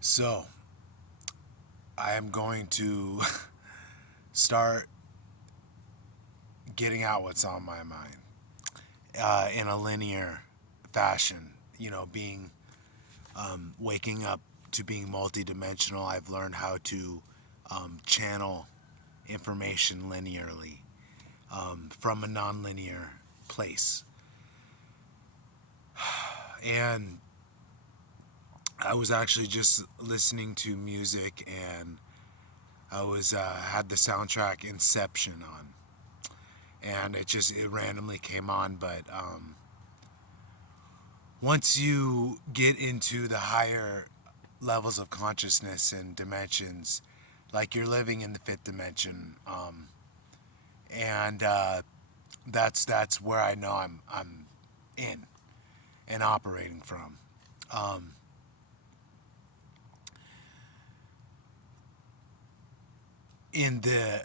So, I am going to start getting out what's on my mind in a linear fashion. Being waking up to being multidimensional, I've learned how to channel information linearly from a nonlinear place. And I was actually just listening to music, and I was had the soundtrack Inception on, and it randomly came on. But once you get into the higher levels of consciousness and dimensions, like you're living in the fifth dimension, and that's where I know I'm in and operating from. Um, in the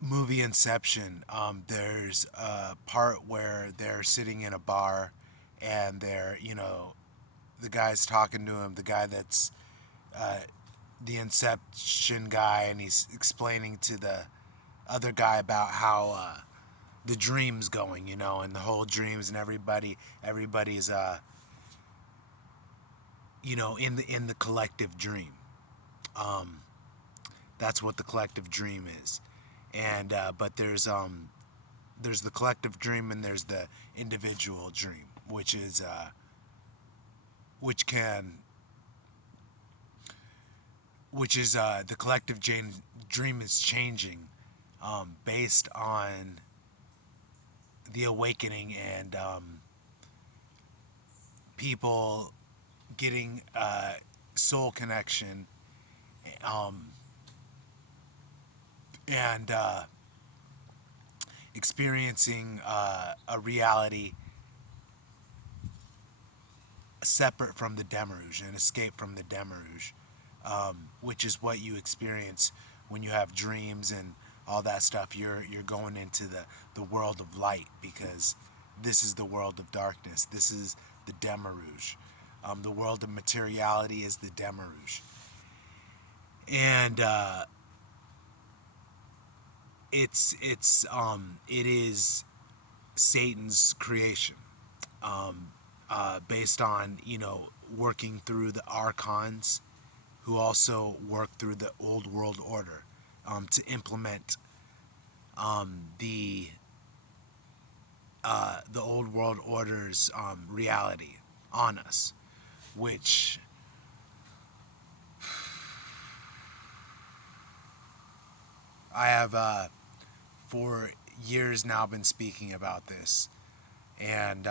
movie Inception, there's a part where they're sitting in a bar, and the guy's talking to him, the guy that's uh, the Inception guy, and he's explaining to the other guy about how the dream's going, and the whole dreams, and everybody's in the collective dream. Um, that's what the collective dream is, and but there's the collective dream, and there's the individual dream, which can which is the collective dream is changing based on the awakening, and people getting soul connection, um, and experiencing a reality separate from the deluge, an escape from the deluge, which is what you experience when you have dreams and all that stuff. You're going into the world of light, because this is the world of darkness. This is the deluge. The world of materiality is the deluge, and it is Satan's creation, based on working through the archons, who also work through the old world order, to implement the old world order's reality on us, which I have for years now been speaking about this, and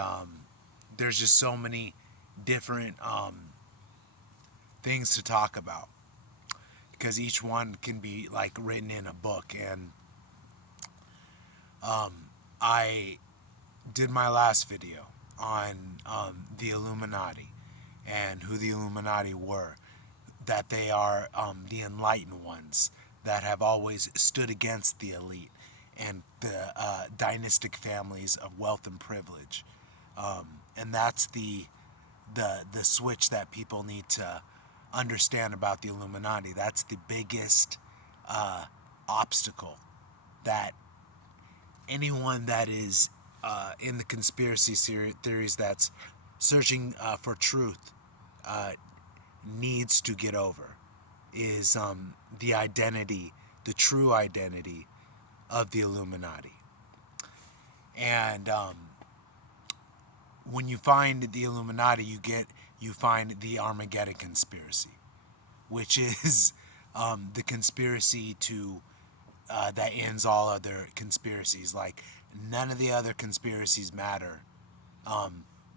there's just so many different things to talk about, because each one can be like written in a book. And I did my last video on the Illuminati and who the Illuminati were, that they are the enlightened ones that have always stood against the elite and the dynastic families of wealth and privilege. And that's the switch that people need to understand about the Illuminati. That's the biggest obstacle that anyone that is in the conspiracy theories, that's searching for truth, needs to get over, is the identity, the true identity of the Illuminati. And when you find the Illuminati, you find the Armageddon conspiracy, which is the conspiracy to that ends all other conspiracies. Like, none of the other conspiracies matter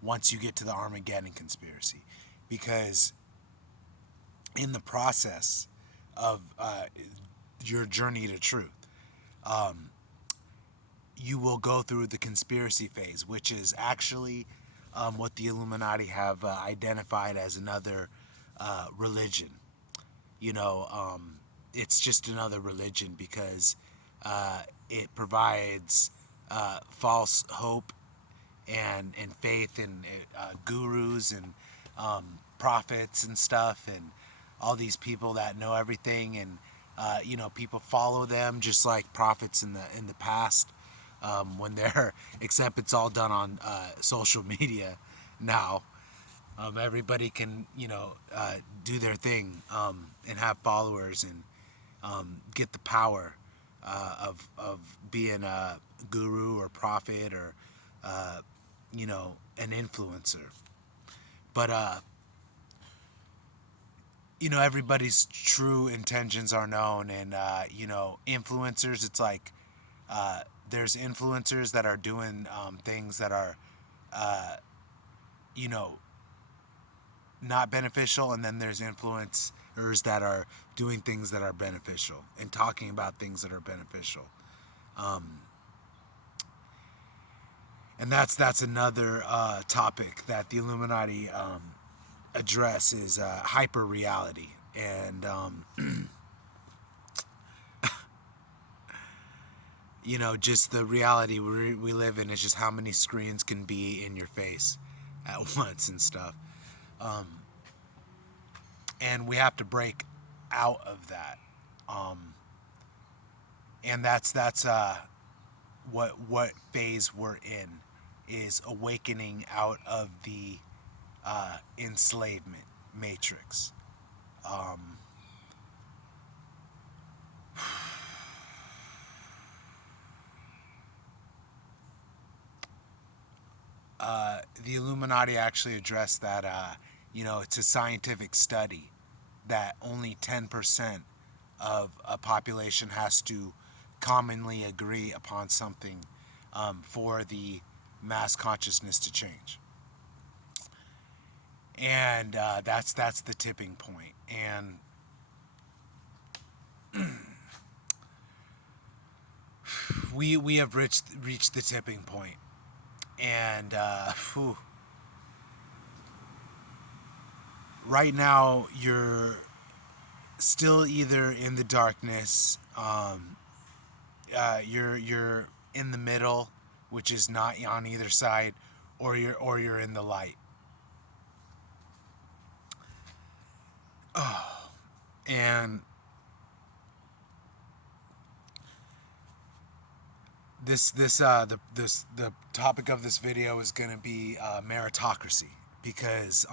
once you get to the Armageddon conspiracy, because in the process of your journey to truth, you will go through the conspiracy phase, which is actually what the Illuminati have identified as another religion. It's just another religion, because it provides false hope and faith and gurus and prophets and stuff, and all these people that know everything, and people follow them just like prophets in the past, when they're except it's all done on social media now. Everybody can do their thing, and have followers, and get the power of being a guru or prophet, or an influencer. But everybody's true intentions are known, and influencers. It's like there's influencers that are doing things that are you know not beneficial, and then there's influencers that are doing things that are beneficial and talking about things that are beneficial. And that's another topic that the Illuminati address is hyper reality, and just the reality we live in is just how many screens can be in your face at once and stuff. And we have to break out of that. And that's what phase we're in, is awakening out of the enslavement matrix. The Illuminati actually addressed that, it's a scientific study that only 10% of a population has to commonly agree upon something for the mass consciousness to change. And that's the tipping point. And we have reached the tipping point. And right now you're still either in the darkness, you're in the middle, which is not on either side, or you're in the light. And the topic of this video is going to be meritocracy, because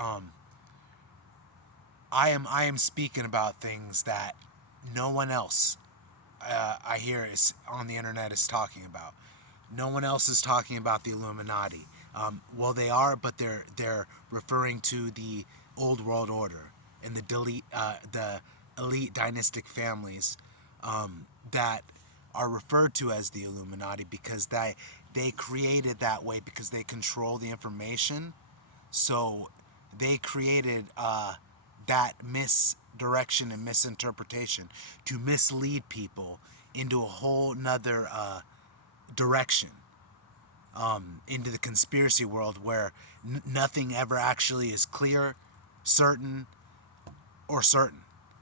I am speaking about things that no one else I hear is on the internet is talking about. No one else is talking about the Illuminati. Well, they are, but they're referring to the old world order and the elite dynastic families that are referred to as the Illuminati, because they created that way because they control the information. So they created that misdirection and misinterpretation to mislead people into a whole nother direction, into the conspiracy world, where nothing ever actually is clear, certain, or certain.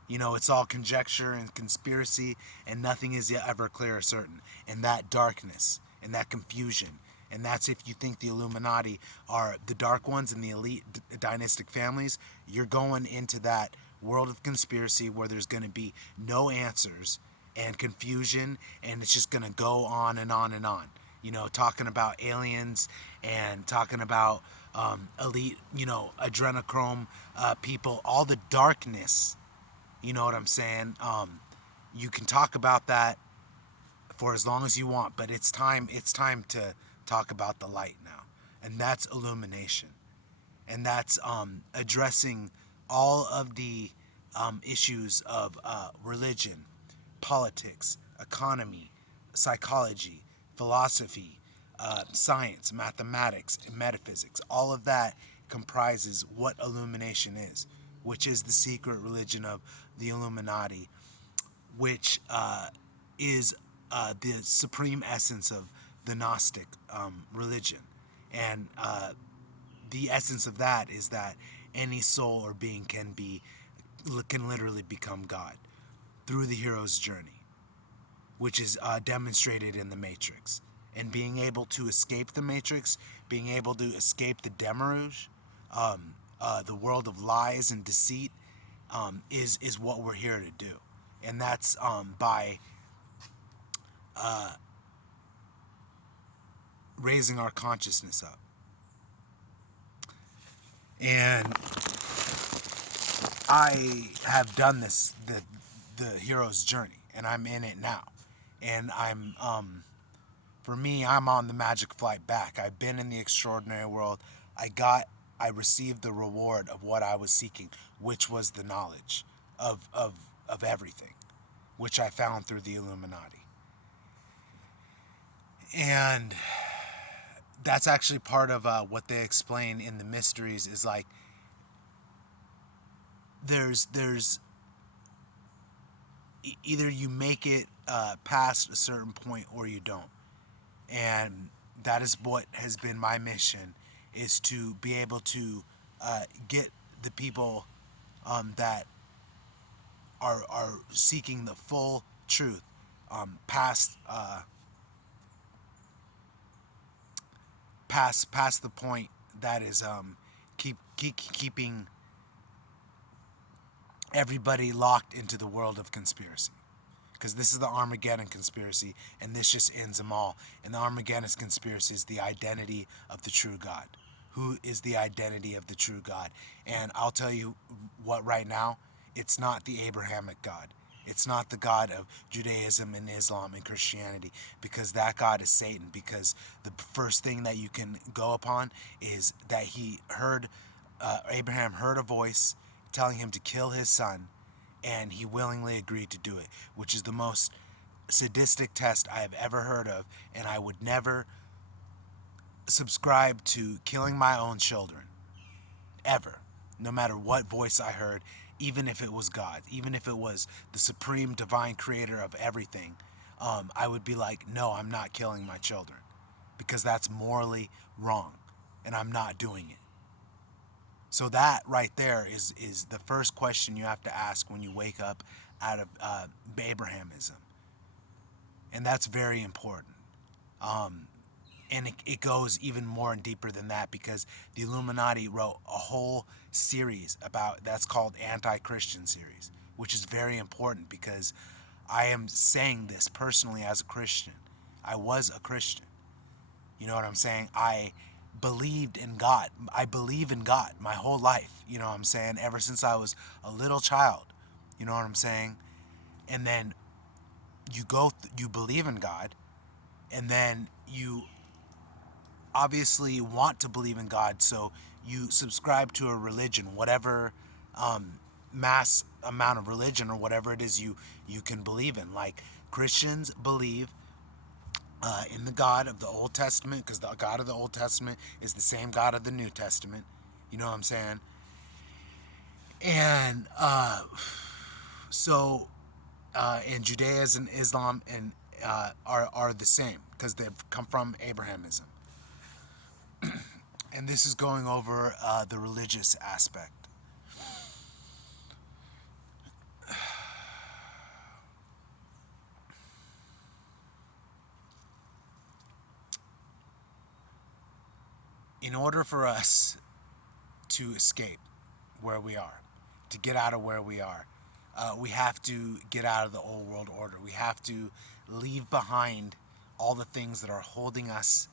It's all conjecture and conspiracy, and nothing is ever clear or certain. And that darkness and that confusion, and that's if you think the Illuminati are the dark ones and the elite dynastic families, you're going into that world of conspiracy where there's going to be no answers and confusion, and it's just going to go on and on and on. Talking about aliens and talking about elite, adrenochrome people, all the darkness. You know what I'm saying? You can talk about that for as long as you want, but it's time to talk about the light now. And that's illumination. And that's addressing all of the issues of religion, politics, economy, psychology, philosophy, science, mathematics, and metaphysics. All of that comprises what illumination is, which is the secret religion of the Illuminati, which is the supreme essence of the Gnostic religion. And the essence of that is that any soul or being can literally become God through the hero's journey, which is demonstrated in the Matrix. and being able to escape the matrix, being able to escape the demerouge, the world of lies and deceit, is what we're here to do, and that's by raising our consciousness up. And I have done this, the hero's journey, and I'm in it now. And for me, I'm on the magic flight back. I've been in the extraordinary world. I received the reward of what I was seeking, which was the knowledge of everything, which I found through the Illuminati. And that's actually part of what they explain in the mysteries, is like there's either you make it past a certain point or you don't. And that is what has been my mission, is to be able to get the people that are seeking the full truth past the point that is keeping everybody locked into the world of conspiracy. Because this is the Armageddon conspiracy, and this just ends them all. And the Armageddon conspiracy is the identity of the true God. Who is the identity of the true God? And I'll tell you what, right now, it's not the Abrahamic God. It's not the God of Judaism and Islam and Christianity, because that God is Satan. Because the first thing that you can go upon is that Abraham heard a voice telling him to kill his son, and he willingly agreed to do it, which is the most sadistic test I have ever heard of, and I would never subscribe to killing my own children, ever, no matter what voice I heard, even if it was God, even if it was the supreme divine creator of everything. I would be like, no, I'm not killing my children, because that's morally wrong, and I'm not doing it. So that right there is the first question you have to ask when you wake up out of Abrahamism. And that's very important. And it goes even more and deeper than that, because the Illuminati wrote a whole series that's called Anti-Christian series, which is very important, because I am saying this personally as a Christian. I was a Christian. You know what I'm saying? I believed in God. I believe in God my whole life. You know what I'm saying? Ever since I was a little child. You know what I'm saying? And then you believe in God, and then you obviously want to believe in God, so you subscribe to a religion, whatever mass amount of religion or whatever it is you can believe in. Like, Christians believe in the God of the Old Testament, because the God of the Old Testament is the same God of the New Testament. You know what I'm saying? And and Judaism, Islam, and are the same, because they've come from Abrahamism. And this is going over the religious aspect. In order for us to escape where we are, to get out of where we are, we have to get out of the old world order. We have to leave behind all the things that are holding us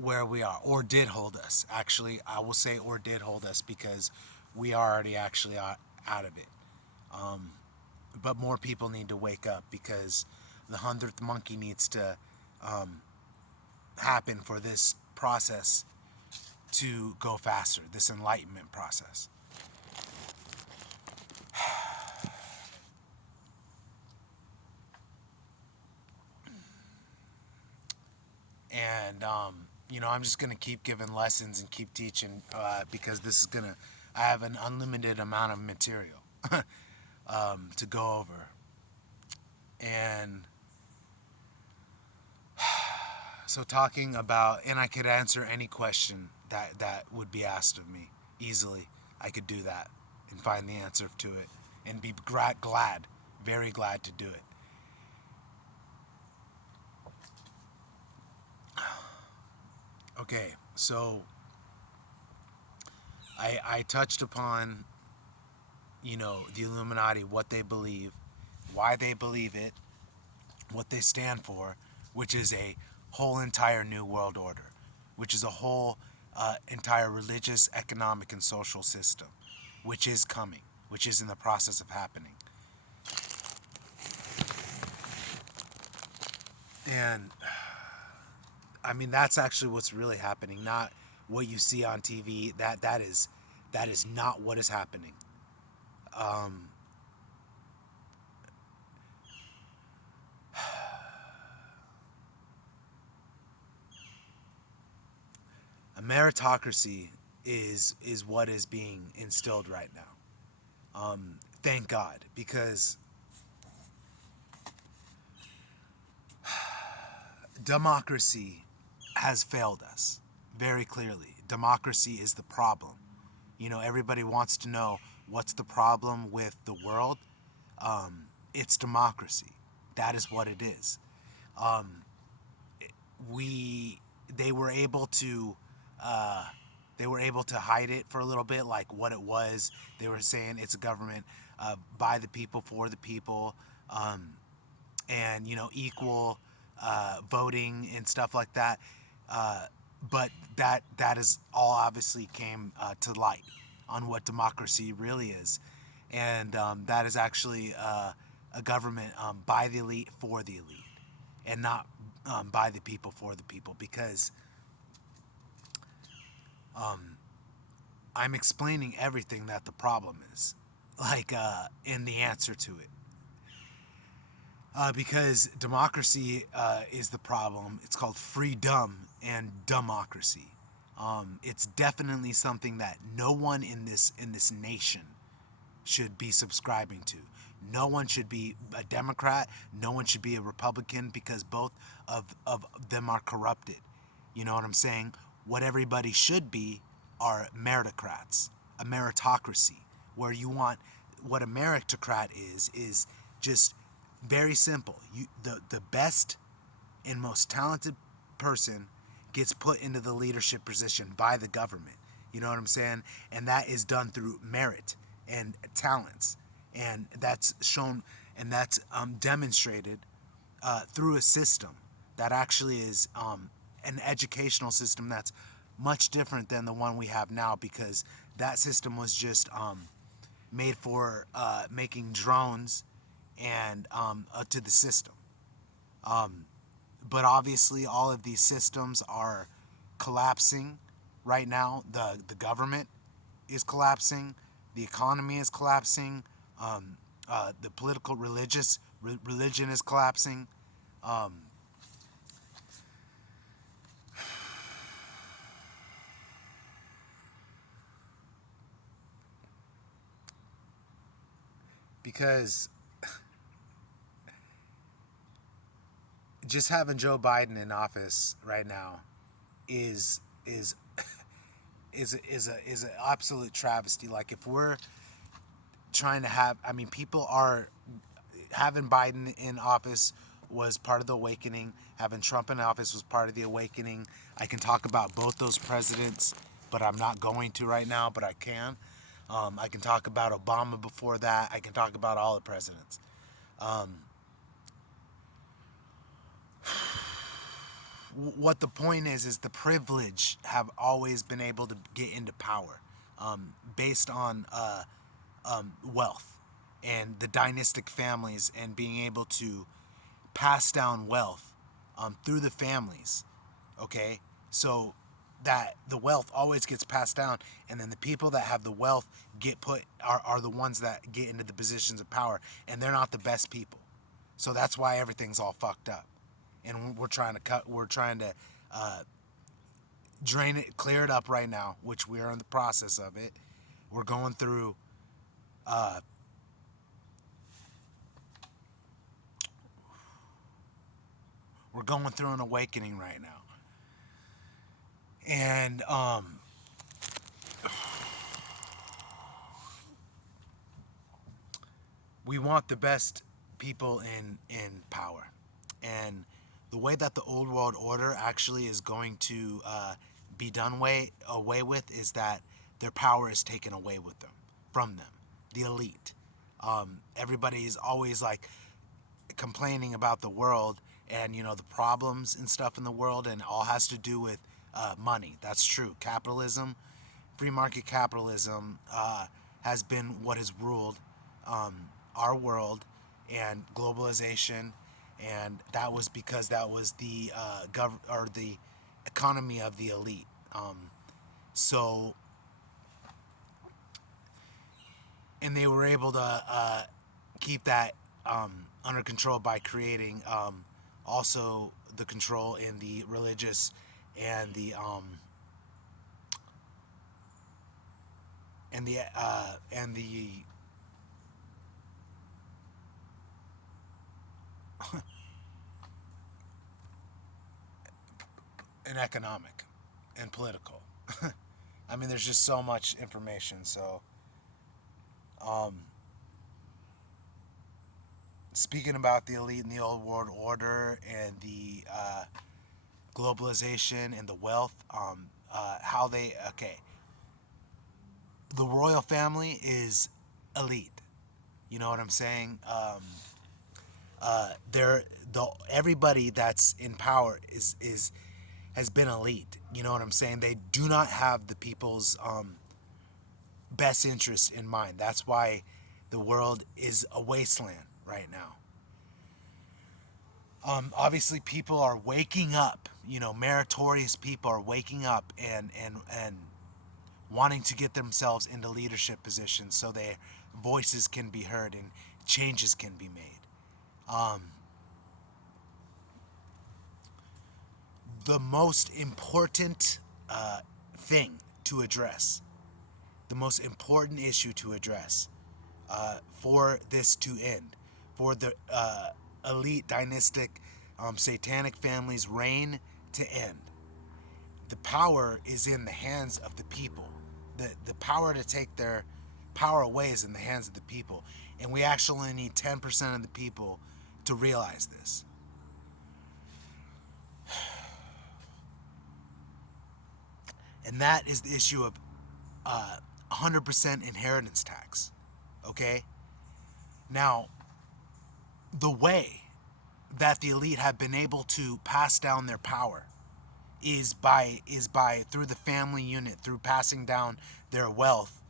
where we are, or did hold us. Actually, I will say or did hold us, because we are already actually out of it. But more people need to wake up, because the 100th monkey needs to happen for this process to go faster, this enlightenment process. And I'm just gonna keep giving lessons and keep teaching, because I have an unlimited amount of material to go over. And so talking about, and I could answer any question that would be asked of me easily. I could do that and find the answer to it, and be glad, very glad to do it. Okay, so I touched upon, the Illuminati, what they believe, why they believe it, what they stand for, which is a whole entire new world order, which is a whole entire religious, economic, and social system, which is coming, which is in the process of happening. And I mean, that's actually what's really happening, not what you see on TV. That is not what is happening. A meritocracy is what is being instilled right now. Thank God, because democracy has failed us very clearly. Democracy is the problem. Everybody wants to know what's the problem with the world. It's democracy. That is what it is. We they were able to hide it for a little bit, like what it was. They were saying it's a government by the people, for the people, and equal voting and stuff like that. But that is all obviously came to light on what democracy really is, and that is actually a government by the elite for the elite, and not by the people for the people. Because I'm explaining everything that the problem is, like in the answer to it. Because democracy is the problem. It's called freedom and democracy. It's definitely something that no one in this nation should be subscribing to. No one should be a Democrat. No one should be a Republican, because both of them are corrupted. You know what I'm saying? What everybody should be are meritocrats, a meritocracy, where you want, what a meritocrat is just very simple. The best and most talented person gets put into the leadership position by the government. You know what I'm saying? And that is done through merit and talents, and that's shown, and that's demonstrated through a system that actually is an educational system that's much different than the one we have now, because that system was just made for making drones and to the system. But obviously, all of these systems are collapsing right now. The government is collapsing. The economy is collapsing. The political religion is collapsing. Because just having Joe Biden in office right now is is an absolute travesty. Like, if we're trying to have, I mean, people are having Biden in office was part of the awakening. Having Trump in office was part of the awakening. I can talk about both those presidents, but I'm not going to right now. But I can. I can talk about Obama before that. I can talk about all the presidents. What the point is the privilege have always been able to get into power, based on wealth and the dynastic families, and being able to pass down wealth through the families. Okay, so that the wealth always gets passed down, and then the people that have the wealth are the ones that get into the positions of power, and they're not the best people. So that's why everything's all fucked up, and we're trying to drain it, clear it up right now, which we are in the process of it. We're going through an awakening right now, and we want the best people in power. And the way that the old world order actually is going to be done away with is that their power is taken away with them from them, the elite. Everybody is always like complaining about the world and the problems and stuff in the world, and all has to do with money. That's true. Capitalism, free market capitalism, has been what has ruled our world, and globalization, and that was because that was the or the economy of the elite. So, and they were able to keep that under control by creating also the control in the religious and the and the and economic and political. I mean, there's just so much information. So, speaking about the elite and the old world order and the globalization and the wealth, how they the royal family is elite. You know what I'm saying? They're the everybody that's in power is has been elite. You know what I'm saying? They do not have the people's best interest in mind. That's why the world is a wasteland right now. Obviously, people are waking up. Meritorious people are waking up and wanting to get themselves into leadership positions so their voices can be heard and changes can be made. The most important thing to address, the most important issue to address for this to end, for the elite dynastic satanic family's reign to end. The power is in the hands of the people. The power to take their power away is in the hands of the people. And we actually need 10% of the people to realize this. And that is the issue of 100% inheritance tax. Okay? Now, the way that the elite have been able to pass down their power is by through the family unit, through passing down their wealth,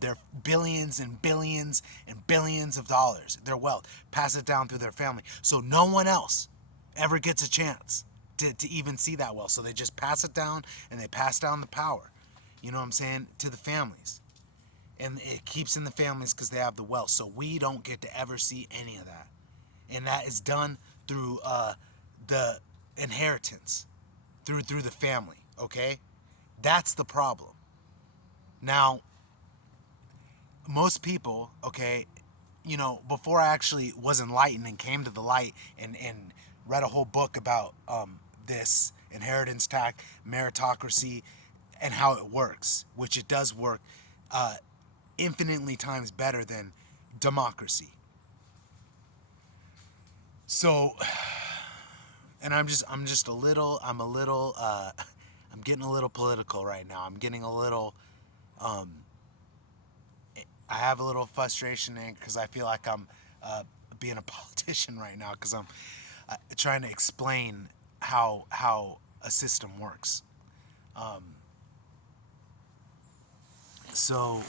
their billions and billions and billions of dollars, their wealth, pass it down through their family. So no one else ever gets a chance to even see that wealth. So they just pass it down, and they pass down the power, you know what I'm saying, to the families. And it keeps in the families because they have the wealth. So we don't get to ever see any of that. And that is done through the inheritance, through the family, okay? That's the problem. Now, most people, okay, before I actually was enlightened and came to the light and read a whole book about this inheritance tax, meritocracy, and how it works, which it does work infinitely times better than democracy. So, and I'm getting a little political right now. I'm getting a little, I have a little frustration because I feel like I'm being a politician right now because I'm trying to explain how a system works. So,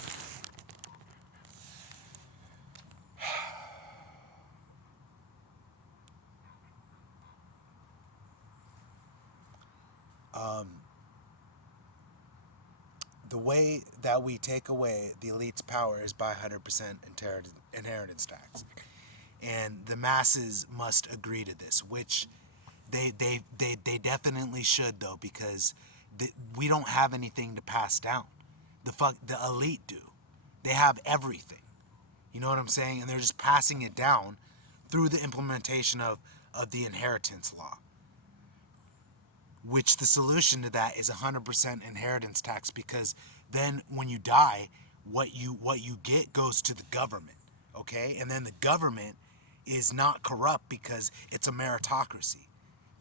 the way that we take away the elite's power is by 100% inheritance tax. And the masses must agree to this, which they definitely should, though, because we don't have anything to pass down. The elite do. They have everything. You know what I'm saying? And they're just passing it down through the implementation of the inheritance law. Which the solution to that is 100% inheritance tax, because then when you die, what you get goes to the government, okay? And then the government is not corrupt because it's a meritocracy.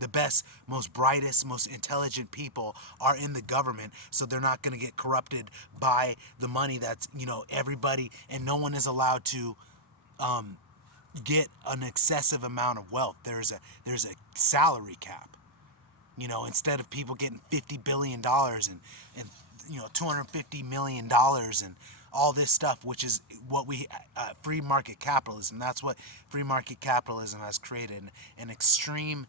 The best, most brightest, most intelligent people are in the government, so they're not going to get corrupted by the money that's, everybody, and no one is allowed to get an excessive amount of wealth. There's a salary cap. Instead of people getting $50 billion and 250 million and all this stuff, which is what we free market capitalism. That's what free market capitalism has created, an extreme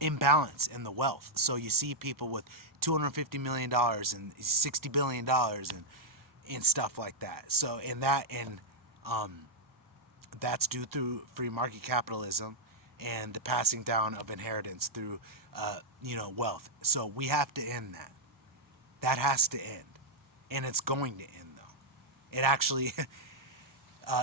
imbalance in the wealth. So you see people with $250 million and $60 billion and stuff like that. So that's due through free market capitalism and the passing down of inheritance through wealth. So we have to end that. That has to end, and it's going to end though. It actually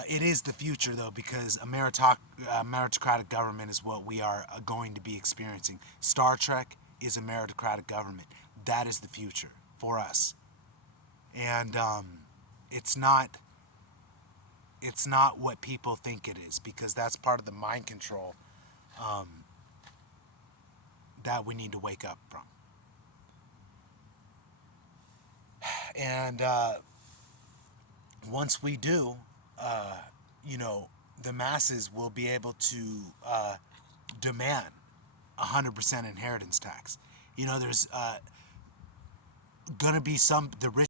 it is the future though, because a meritocratic government is what we are going to be experiencing. Star Trek is a meritocratic government. That is the future for us, and it's not what people think it is, because that's part of the mind control that we need to wake up from. And once we do, the masses will be able to demand 100% inheritance tax. There's going to be the rich